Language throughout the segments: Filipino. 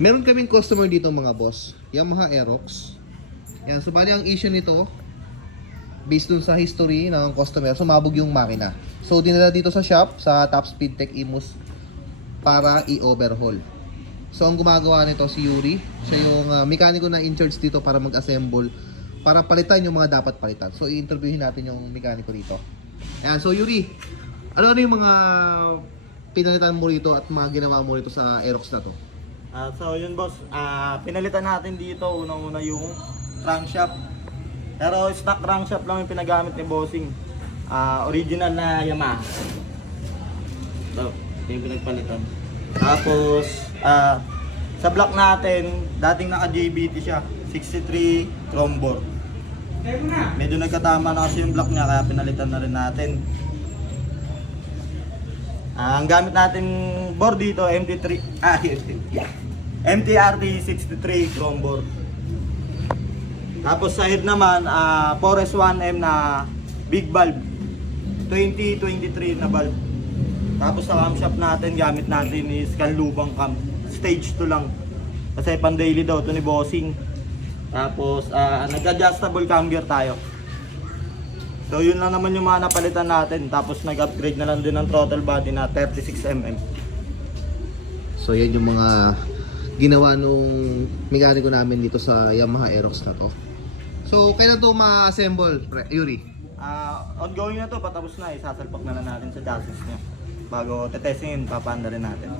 Meron kaming customer dito mga boss, Yamaha Aerox. Yan, so bali ang issue nito, based dun sa history ng customer, sumabog yung makina. So dinala dito sa shop, sa Top Speed Tech Imus, para i-overhaul. So ang gumagawa nito si Yuri, siya yung mekaniko na in charge dito para mag-assemble, para palitan yung mga dapat palitan. So i-interviewin natin yung mekaniko dito. Yan, so Yuri, ano yung mga pinalitan mo rito at mga ginawa mo rito sa Aerox na to? So yun boss, pinalitan natin dito unang-una yung crankshaft. Pero stock crankshaft lang yung pinagamit ni Bossing. Original na Yamaha. Ito yung pinagpalitan. Tapos sa block natin, dating naka JBT siya, 63 chrome bore. Medyo nagkatama na kasi yung block niya kaya pinalitan na rin natin. Ang gamit natin board dito, MTRT 63 chrome board. Tapos sa head naman, 4S1M na big valve, 2023 na valve. Tapos sa camshaft natin, gamit natin is kanlubang cam, stage 2 lang. Kasi pan daily daw to ni Bossing. Tapos nag-adjustable cam gear tayo. So yun lang naman yung mga napalitan natin. Tapos nag-upgrade na lang din ng throttle body na 36mm. So yan yung mga ginawa nung mekaniko namin dito sa Yamaha Aerox na to. So kailan to ma-assemble, Yuri? Ongoing na to, patapos na. Isasalpak na lang natin sa chassis niya. Bago tetestingin, papanda rin natin.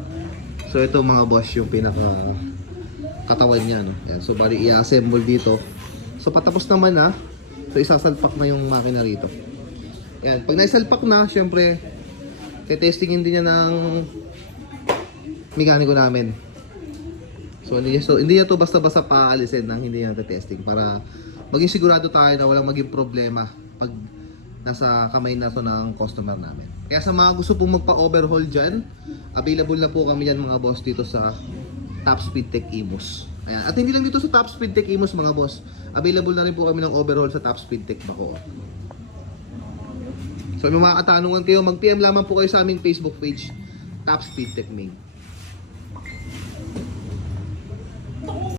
So ito mga boss yung pinaka katawan niya, no? Yan. So bali i-assemble dito. So patapos naman na. So isasalpak na yung makina rito. Yan, pag naisalpak na, syempre tetestingin din niya ng mekaniko namin. So hindi niya to basta-basta paalisin nang hindi niya testing para maging sigurado tayo na walang maging problema pag nasa kamay na to ng customer namin. Kaya sa mga gusto pong magpa-overhaul dyan, available na po kami yan mga boss dito sa Top Speed Tech Imus. Ayan. At hindi lang dito sa Top Speed Tech Imus mga boss, available na rin po kami ng overhaul sa Top Speed Tech Bacoor. So may mga katanungan kayo, mag-PM lamang po kayo sa aming Facebook page, Top Speed Tech Main.